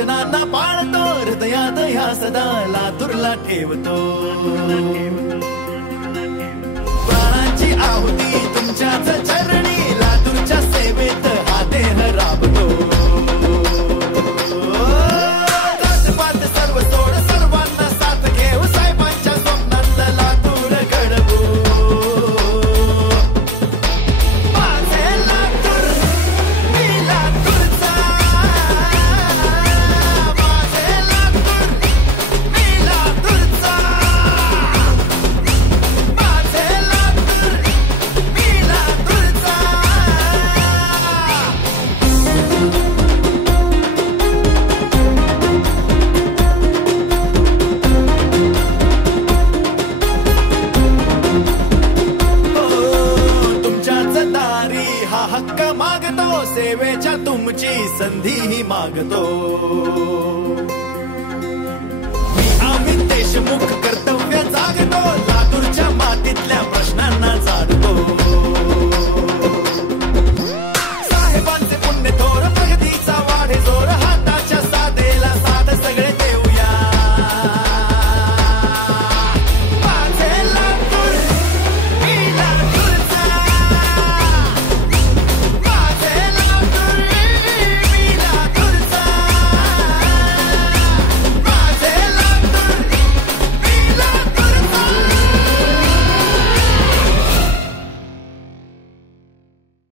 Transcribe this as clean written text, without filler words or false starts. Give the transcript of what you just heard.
वचनांना पाळतो, हृदयात ह्या सदा लातूरला ठेवतो. प्राणांची आहुती तुमच्याच चरणी, लातूरच्या सेवेत हा देह राबतो. जातपात सर्व सोड, सर्वांना साथ घेऊ, साहेबांच्या स्वप्नातलं लातूर घडवू. माझे लातूर, मी लातूरचा. माझे लातूर, मी लातूरचा. माझे लातूर, मी लातूरचा. तुमच्याच दारी हा हक्क मागतो, सेवेच्या तुमची संधीही मागतो. मी अमित देशमुख कर्तव्य जागतो, लातूरच्या मातीतल्या प्रश्न